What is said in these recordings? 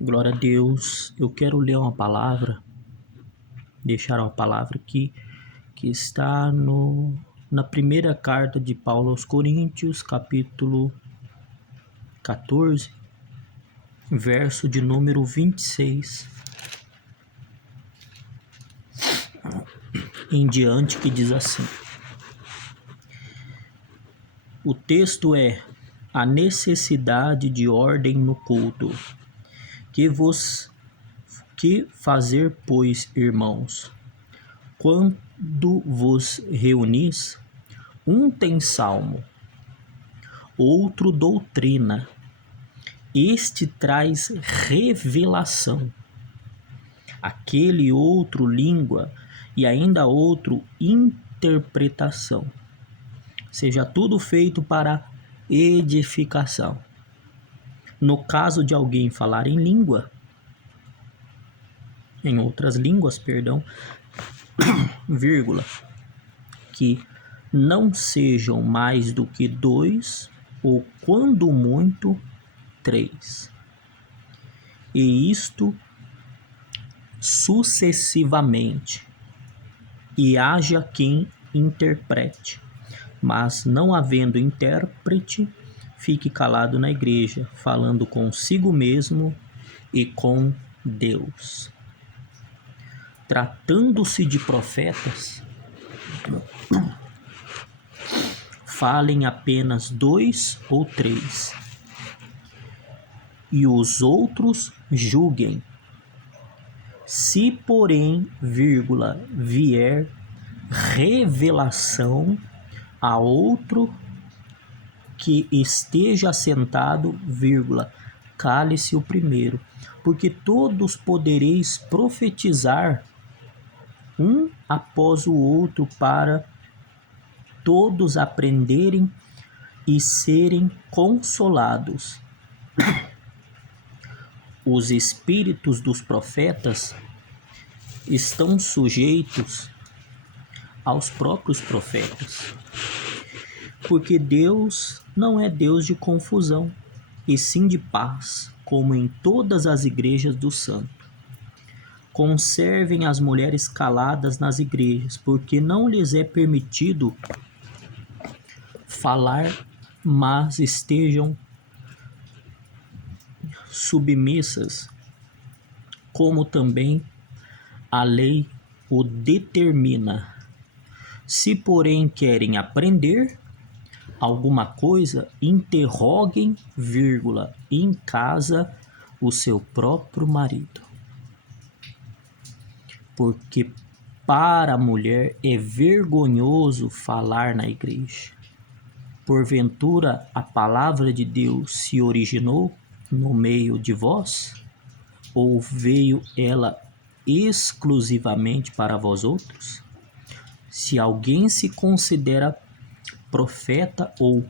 Glória a Deus. Eu quero ler uma palavra, deixar uma palavra aqui que está na primeira carta de Paulo aos Coríntios, capítulo 14, verso de número 26 em diante, que diz assim: o texto é a necessidade de ordem no culto. Que fazer, pois, irmãos? Quando vos reunis, um tem salmo, outro doutrina, este traz revelação, aquele outro língua e ainda outro interpretação. Seja tudo feito para edificação. No caso de alguém falar em outras línguas, vírgula, que não sejam mais do que 2, ou quando muito 3. E isto sucessivamente, e haja quem interprete. Mas não havendo intérprete, fique calado na igreja, falando consigo mesmo e com Deus. Tratando-se de profetas, falem apenas 2 ou 3, e os outros julguem. Se, porém, vírgula, vier revelação a outro que esteja assentado, vírgula, cale-se o primeiro, porque todos podereis profetizar um após o outro, para todos aprenderem e serem consolados. Os espíritos dos profetas estão sujeitos aos próprios profetas, porque Deus não é Deus de confusão, e sim de paz, como em todas as igrejas do santo. Conservem as mulheres caladas nas igrejas, porque não lhes é permitido falar, mas estejam submissas, como também a lei o determina. Se, porém, querem aprender alguma coisa, interroguem, vírgula, em casa o seu próprio marido. Porque para a mulher é vergonhoso falar na igreja. Porventura a palavra de Deus se originou no meio de vós? Ou veio ela exclusivamente para vós outros? Se alguém se considera profeta ou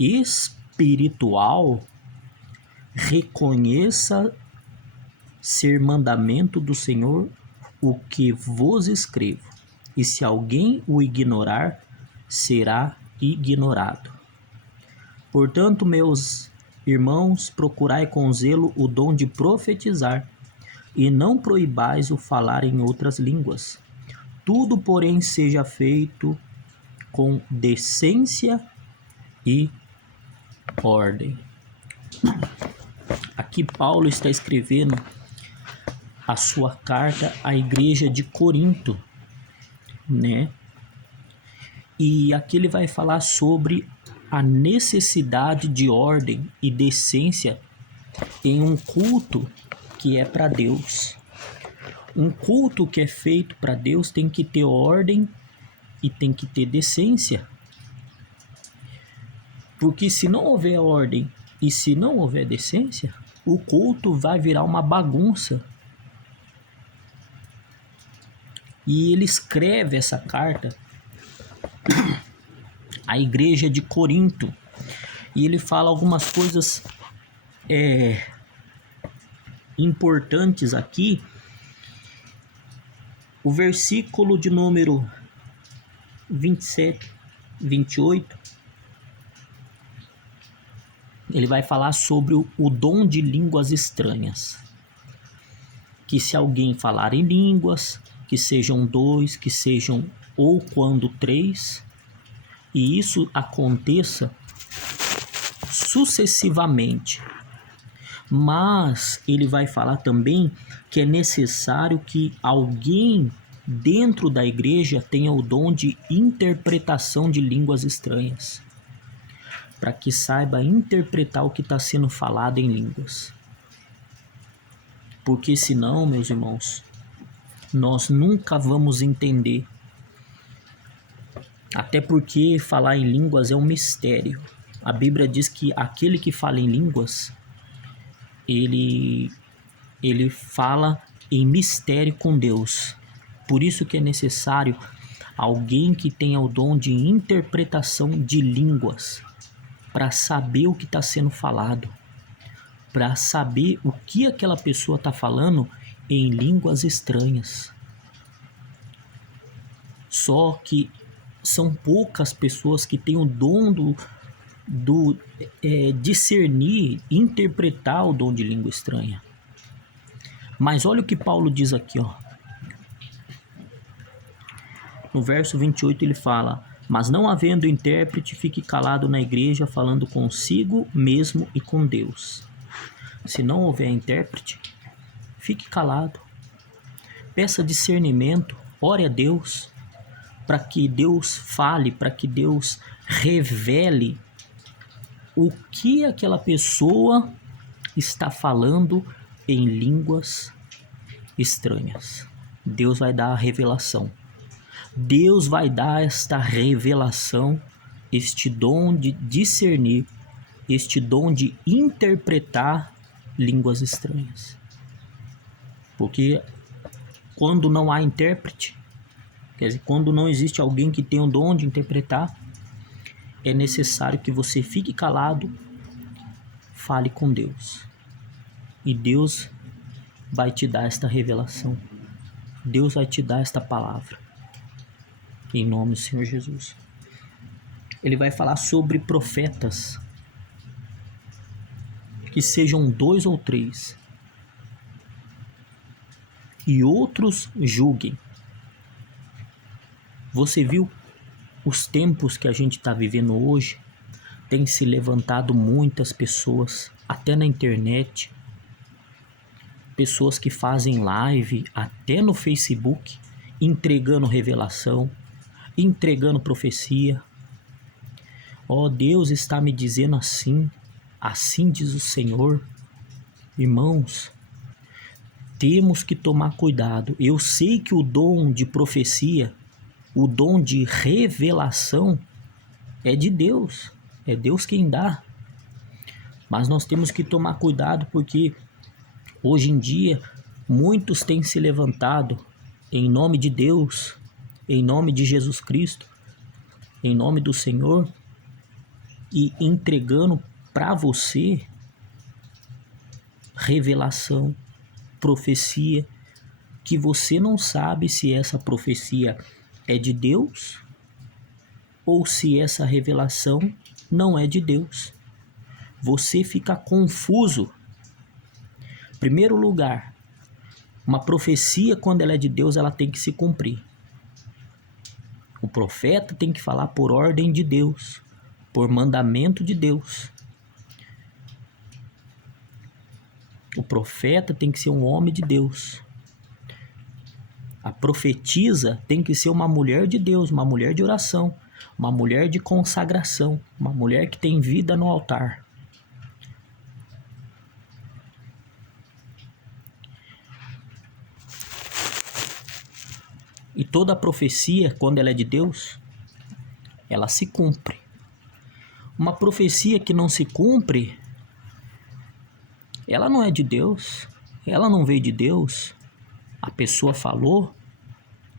espiritual, reconheça ser mandamento do Senhor o que vos escrevo, e se alguém o ignorar, será ignorado. Portanto, meus irmãos, procurai com zelo o dom de profetizar, e não proibais o falar em outras línguas. Tudo, porém, seja feito com decência e ordem. Aqui Paulo está escrevendo a sua carta à igreja de Corinto, né? E aqui ele vai falar sobre a necessidade de ordem e decência em um culto que é para Deus. Um culto que é feito para Deus tem que ter ordem e tem que ter decência. Porque se não houver ordem e se não houver decência, o culto vai virar uma bagunça. E ele escreve essa carta à igreja de Corinto. E ele fala algumas coisas importantes aqui. O versículo de número 27, 28, ele vai falar sobre o dom de línguas estranhas. que se alguém falar em línguas, que sejam 2, que sejam ou quando 3, e isso aconteça sucessivamente. Mas ele vai falar também que é necessário que alguém dentro da igreja tenha o dom de interpretação de línguas estranhas, para que saiba interpretar o que está sendo falado em línguas. Porque senão, meus irmãos, nós nunca vamos entender. Até porque falar em línguas é um mistério. A Bíblia diz que aquele que fala em línguas, ele fala em mistério com Deus. Por isso que é necessário alguém que tenha o dom de interpretação de línguas, para saber o que está sendo falado, para saber o que aquela pessoa está falando em línguas estranhas. Só que são poucas pessoas que têm o dom do discernir, interpretar o dom de língua estranha. Mas olha o que Paulo diz aqui, ó. No verso 28 ele fala: mas não havendo intérprete, fique calado na igreja, falando consigo mesmo e com Deus. Se não houver intérprete, fique calado. Peça discernimento, ore a Deus, para que Deus fale, para que Deus revele o que aquela pessoa está falando em línguas estranhas. Deus vai dar a revelação. Deus vai dar esta revelação, este dom de discernir, este dom de interpretar línguas estranhas. Porque quando não há intérprete, quer dizer, quando não existe alguém que tenha o dom de interpretar, é necessário que você fique calado, fale com Deus. E Deus vai te dar esta revelação. Deus vai te dar esta palavra. Em nome do Senhor Jesus. Ele vai falar sobre profetas, que sejam 2 ou 3, e outros julguem. Você viu os tempos que a gente está vivendo hoje? Tem se levantado muitas pessoas, até na internet, pessoas que fazem live até no Facebook, entregando revelação, entregando profecia. Ó, Deus está me dizendo assim, assim diz o Senhor. Irmãos, temos que tomar cuidado. Eu sei que o dom de profecia, o dom de revelação é de Deus, é Deus quem dá. Mas nós temos que tomar cuidado, porque hoje em dia muitos têm se levantado em nome de Deus, em nome de Jesus Cristo, em nome do Senhor, e entregando para você revelação, profecia, que você não sabe se essa profecia é de Deus ou se essa revelação não é de Deus. Você fica confuso. Em primeiro lugar, uma profecia, quando ela é de Deus, ela tem que se cumprir. O profeta tem que falar por ordem de Deus, por mandamento de Deus. O profeta tem que ser um homem de Deus. A profetisa tem que ser uma mulher de Deus, uma mulher de oração, uma mulher de consagração, uma mulher que tem vida no altar. E toda profecia, quando ela é de Deus, ela se cumpre. Uma profecia que não se cumpre, ela não é de Deus, ela não veio de Deus. A pessoa falou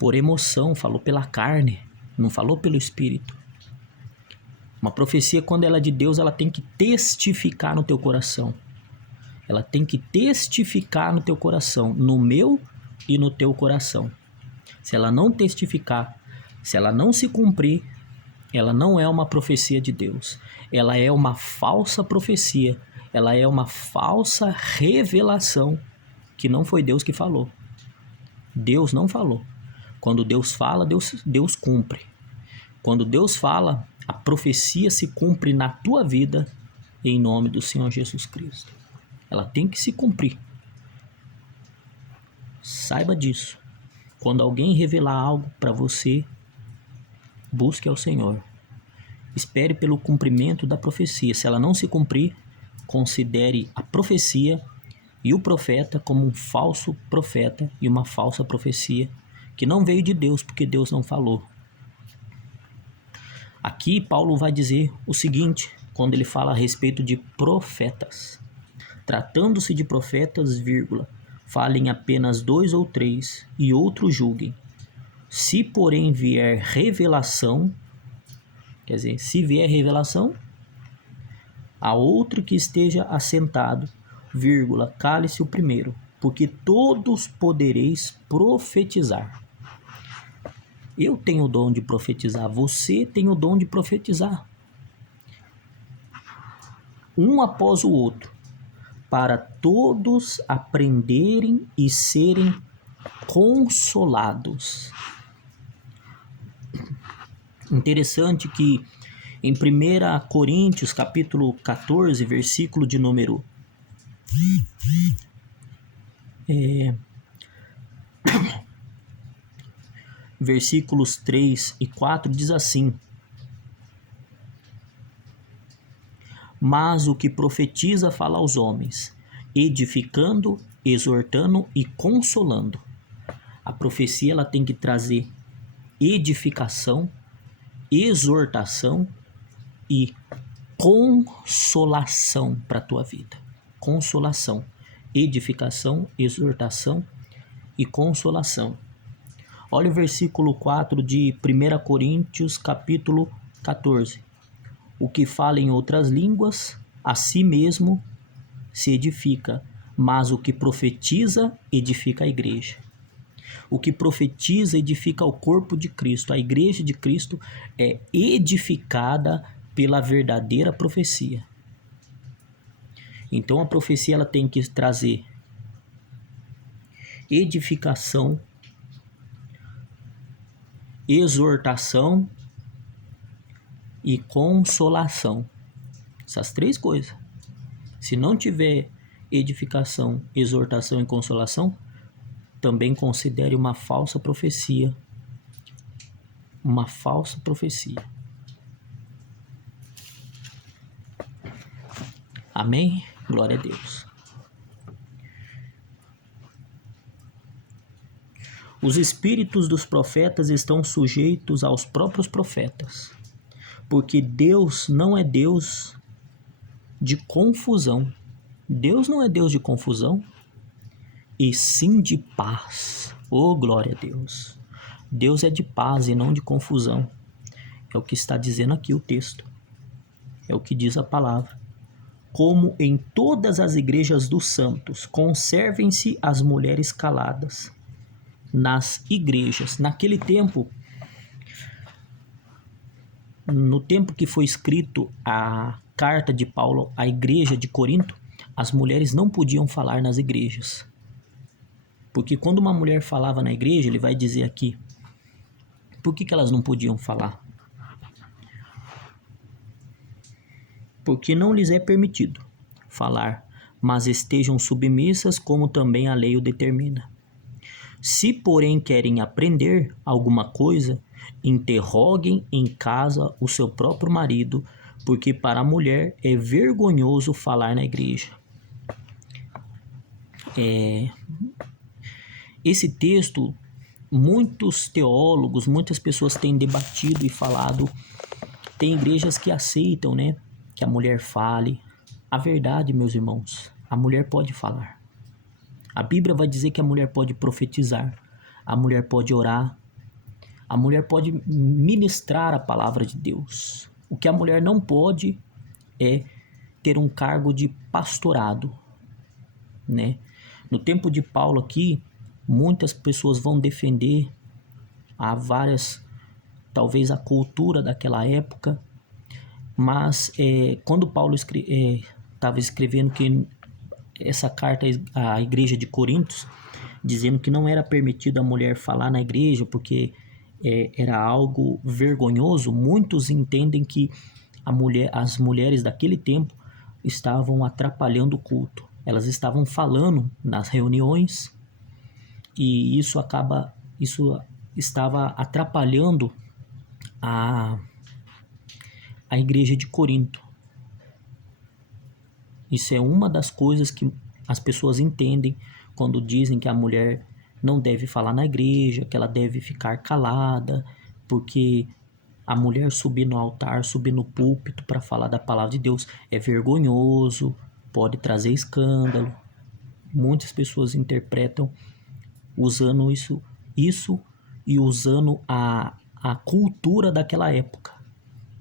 por emoção, falou pela carne, não falou pelo Espírito. Uma profecia, quando ela é de Deus, ela tem que testificar no teu coração. Ela tem que testificar no teu coração, no meu e no teu coração. Se ela não testificar, se ela não se cumprir, ela não é uma profecia de Deus. Ela é uma falsa profecia. Ela é uma falsa revelação que não foi Deus que falou. Deus não falou. Quando Deus fala, Deus cumpre. Quando Deus fala, a profecia se cumpre na tua vida em nome do Senhor Jesus Cristo. Ela tem que se cumprir. Saiba disso. Quando alguém revelar algo para você, busque ao Senhor. Espere pelo cumprimento da profecia. Se ela não se cumprir, considere a profecia e o profeta como um falso profeta e uma falsa profecia que não veio de Deus, porque Deus não falou. Aqui Paulo vai dizer o seguinte, quando ele fala a respeito de profetas. Tratando-se de profetas, falem apenas 2 ou 3 e outros julguem. Se porém vier revelação, quer dizer, se vier revelação, a outro que esteja assentado, cale-se o primeiro, porque todos podereis profetizar. Eu tenho o dom de profetizar, você tem o dom de profetizar. Um após o outro, para todos aprenderem e serem consolados. Interessante que em 1 Coríntios, capítulo 14, versículo de número versículos 3 e 4 diz assim: mas o que profetiza fala aos homens, edificando, exortando e consolando. A profecia ela tem que trazer edificação, exortação e consolação para a tua vida. Consolação, edificação, exortação e consolação. Olha o versículo 4 de 1 Coríntios, capítulo 14. O que fala em outras línguas, a si mesmo se edifica, mas o que profetiza, edifica a igreja. O que profetiza, edifica o corpo de Cristo. A igreja de Cristo é edificada pela verdadeira profecia. Então a profecia ela tem que trazer edificação, exortação e consolação. Essas 3 coisas. Se não tiver edificação, exortação e consolação, também considere uma falsa profecia. Uma falsa profecia. Amém? Glória a Deus. Os espíritos dos profetas estão sujeitos aos próprios profetas, porque Deus não é Deus de confusão. Deus não é Deus de confusão, e sim de paz. Oh, glória a Deus. Deus é de paz e não de confusão. É o que está dizendo aqui o texto. É o que diz a palavra. Como em todas as igrejas dos santos, conservem-se as mulheres caladas. Nas igrejas, naquele tempo, no tempo que foi escrito a carta de Paulo à igreja de Corinto, as mulheres não podiam falar nas igrejas. Porque quando uma mulher falava na igreja, ele vai dizer aqui, por que elas não podiam falar? Porque não lhes é permitido falar, mas estejam submissas como também a lei o determina. Se, porém, querem aprender alguma coisa, interroguem em casa o seu próprio marido, porque para a mulher é vergonhoso falar na igreja. Esse texto, muitos teólogos, muitas pessoas têm debatido e falado. Tem igrejas que aceitam, né, que a mulher fale. A verdade, meus irmãos, a mulher pode falar. A Bíblia vai dizer que a mulher pode profetizar, a mulher pode orar, a mulher pode ministrar a palavra de Deus. O que a mulher não pode é ter um cargo de pastorado, né? No tempo de Paulo aqui, muitas pessoas vão defender talvez a cultura daquela época, mas quando Paulo estava escrevendo que essa carta à igreja de Corintos, dizendo que não era permitido a mulher falar na igreja porque era algo vergonhoso. Muitos entendem que as mulheres daquele tempo estavam atrapalhando o culto. Elas estavam falando nas reuniões e isso estava atrapalhando a igreja de Corinto. Isso é uma das coisas que as pessoas entendem quando dizem que a mulher não deve falar na igreja, que ela deve ficar calada, porque a mulher subir no altar, subir no púlpito para falar da palavra de Deus é vergonhoso, pode trazer escândalo. Muitas pessoas interpretam usando isso e usando a cultura daquela época,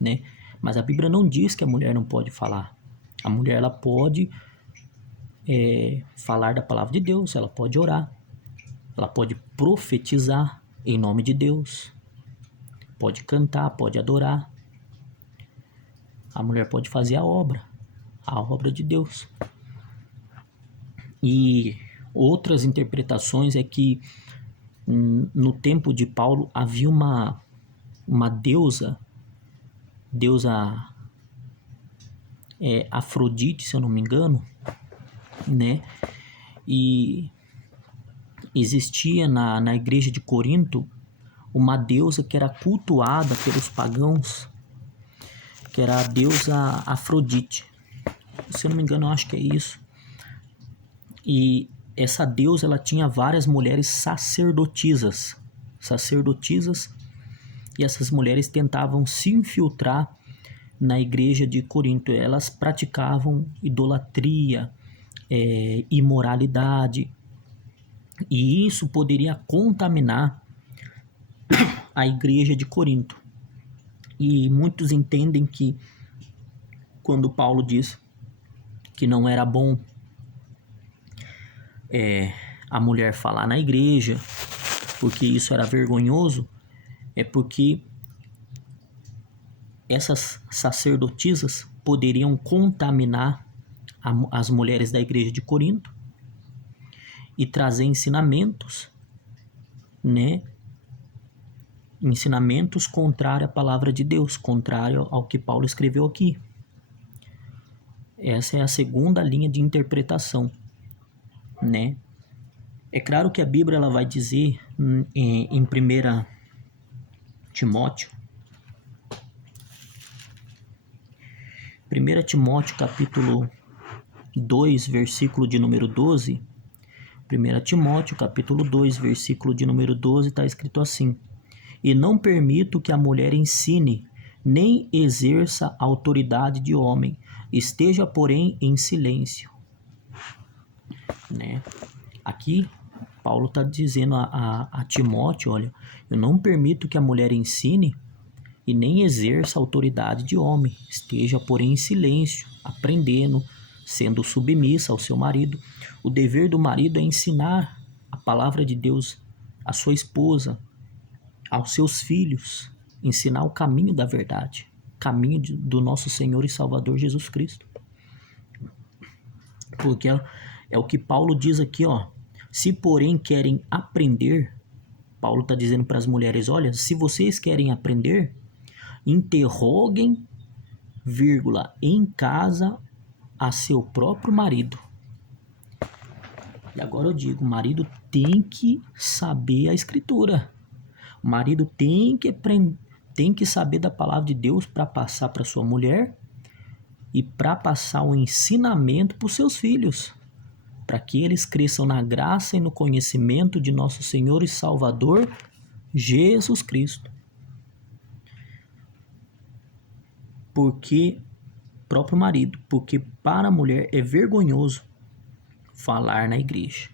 né? Mas a Bíblia não diz que a mulher não pode falar. A mulher ela pode falar da palavra de Deus, ela pode orar, ela pode profetizar em nome de Deus, pode cantar, pode adorar. A mulher pode fazer a obra de Deus. E outras interpretações é que no tempo de Paulo havia uma deusa Afrodite, se eu não me engano, né? E existia na igreja de Corinto uma deusa que era cultuada pelos pagãos, que era a deusa Afrodite. Se eu não me engano, eu acho que é isso. E essa deusa ela tinha várias mulheres sacerdotisas, e essas mulheres tentavam se infiltrar na igreja de Corinto. Elas praticavam idolatria, imoralidade, e isso poderia contaminar a igreja de Corinto. E muitos entendem que quando Paulo diz que não era bom a mulher falar na igreja, porque isso era vergonhoso, é porque essas sacerdotisas poderiam contaminar as mulheres da igreja de Corinto e trazer ensinamentos, né? Ensinamentos contrários à palavra de Deus, contrário ao que Paulo escreveu aqui. Essa é a segunda linha de interpretação, né? É claro que a Bíblia ela vai dizer em 1 Timóteo, 1 Timóteo capítulo 2, versículo de número 12, 1 Timóteo capítulo 2, versículo de número 12, está escrito assim: e não permito que a mulher ensine, nem exerça autoridade de homem, esteja, porém, em silêncio. Né? Aqui, Paulo está dizendo a Timóteo, olha, eu não permito que a mulher ensine e nem exerça autoridade de homem, esteja, porém, em silêncio, aprendendo, sendo submissa ao seu marido. O dever do marido é ensinar a palavra de Deus à sua esposa, aos seus filhos, ensinar o caminho da verdade, caminho do nosso Senhor e Salvador Jesus Cristo. Porque é o que Paulo diz aqui, ó. Se porém querem aprender, Paulo está dizendo para as mulheres, olha, se vocês querem aprender, interroguem, em casa a seu próprio marido. E agora eu digo, o marido tem que saber a escritura. O marido tem que saber da palavra de Deus para passar para sua mulher e para passar o ensinamento para os seus filhos, para que eles cresçam na graça e no conhecimento de nosso Senhor e Salvador Jesus Cristo. Porque próprio marido, porque para a mulher é vergonhoso falar na igreja.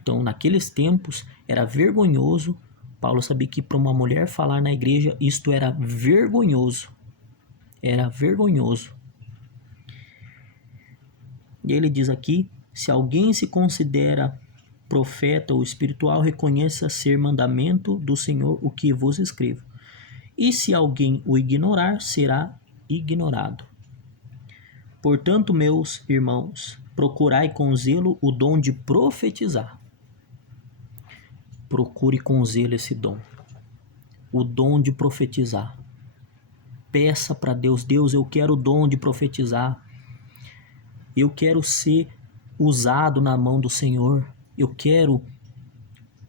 Então, naqueles tempos era vergonhoso. Paulo sabia que para uma mulher falar na igreja, isto era vergonhoso. Era vergonhoso. E ele diz aqui, se alguém se considera profeta ou espiritual, reconheça ser mandamento do Senhor o que vos escrevo. E se alguém o ignorar, será ignorado. Portanto, meus irmãos, Procurai com zelo o dom de profetizar. Procure com zelo esse dom. O dom de profetizar. Peça para Deus: Deus, eu quero o dom de profetizar. Eu quero ser usado na mão do Senhor. Eu quero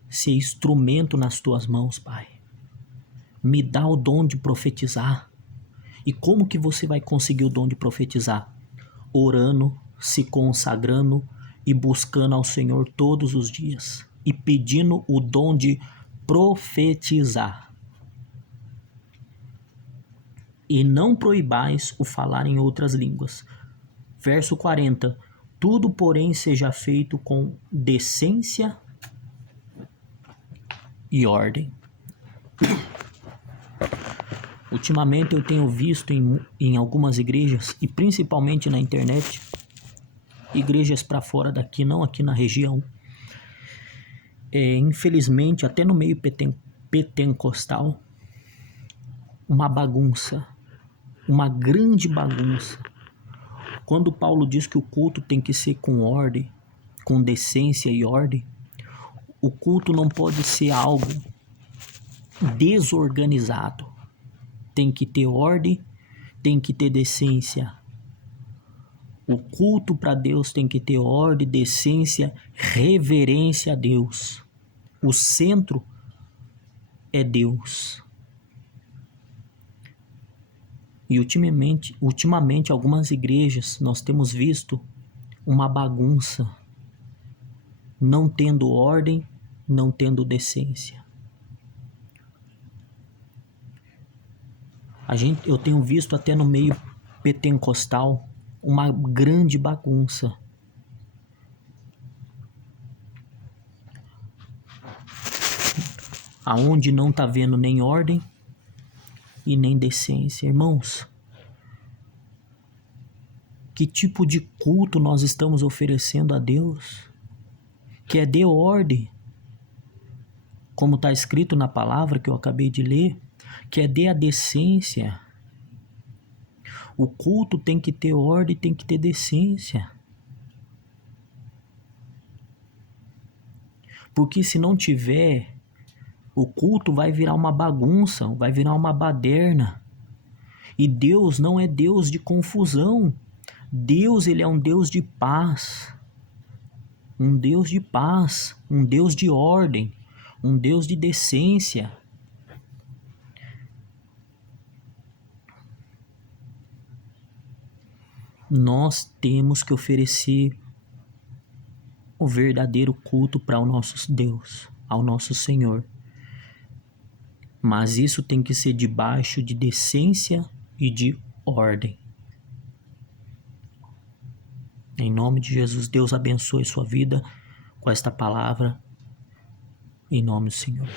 ser instrumento nas tuas mãos, Pai. Me dá o dom de profetizar. E como que você vai conseguir o dom de profetizar? Orando, se consagrando e buscando ao Senhor todos os dias. E pedindo o dom de profetizar. E não proibais o falar em outras línguas. Verso 40. Tudo, porém, seja feito com decência e ordem. Ultimamente eu tenho visto em algumas igrejas, e principalmente na internet, igrejas para fora daqui, não aqui na região, infelizmente até no meio pentecostal, uma bagunça, uma grande bagunça. Quando Paulo diz que o culto tem que ser com ordem, com decência e ordem, o culto não pode ser algo desorganizado. Tem que ter ordem, tem que ter decência. O culto para Deus tem que ter ordem, decência, reverência a Deus. O centro é Deus. E ultimamente algumas igrejas nós temos visto uma bagunça, não tendo ordem, não tendo decência. Eu tenho visto até no meio pentecostal uma grande bagunça. Aonde não está vendo nem ordem e nem decência. Irmãos, que tipo de culto nós estamos oferecendo a Deus? Que é de ordem, como está escrito na palavra que eu acabei de ler, que é de a decência. O culto tem que ter ordem, tem que ter decência. Porque se não tiver, o culto vai virar uma bagunça, vai virar uma baderna. E Deus não é Deus de confusão. Deus, ele é um Deus de paz. Um Deus de paz, um Deus de ordem, um Deus de decência. Nós temos que oferecer o verdadeiro culto para o nosso Deus, ao nosso Senhor. Mas isso tem que ser debaixo de decência e de ordem. Em nome de Jesus, Deus abençoe sua vida com esta palavra. Em nome do Senhor.